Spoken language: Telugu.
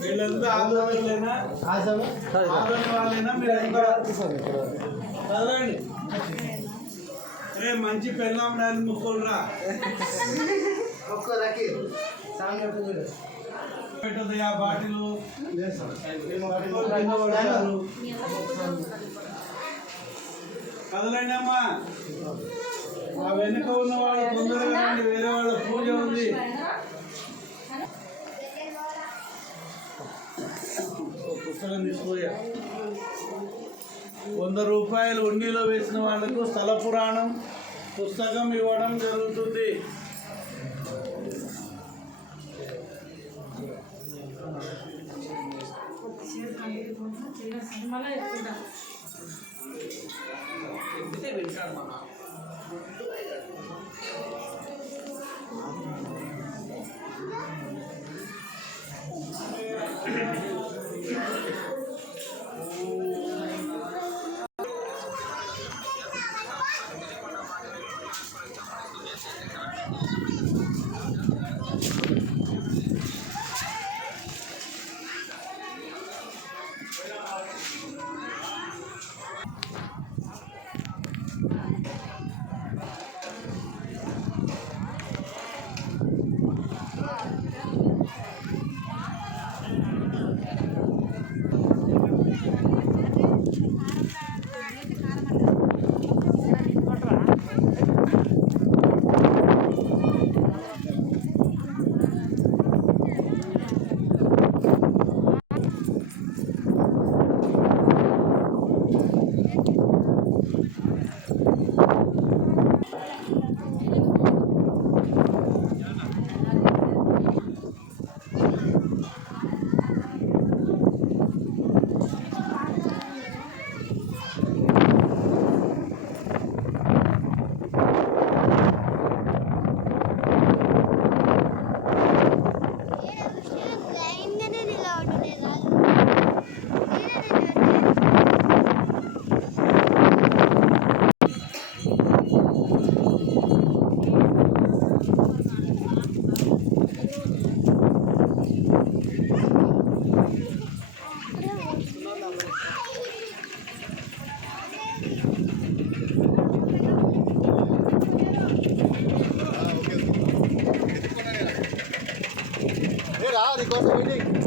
వీళ్ళంతా ఆందోళనలేనా ఆందోళన వాళ్ళైనా మీరు చదవండి. రే మంచి పెళ్ళామడానికి ముక్కోరా పెట్టదు ఆ బాటిలు కదలండి అమ్మా. ఆ వెనుక ఉన్న వాళ్ళు తొందరగా వేరే వాళ్ళ పూజ ఉంది. పుస్తకం తీసుకోయా. 100 రూపాయలు ఉండిలో వేసిన వాళ్ళకు స్థల పురాణం పుస్తకం ఇవ్వడం జరుగుతుంది. Record meeting.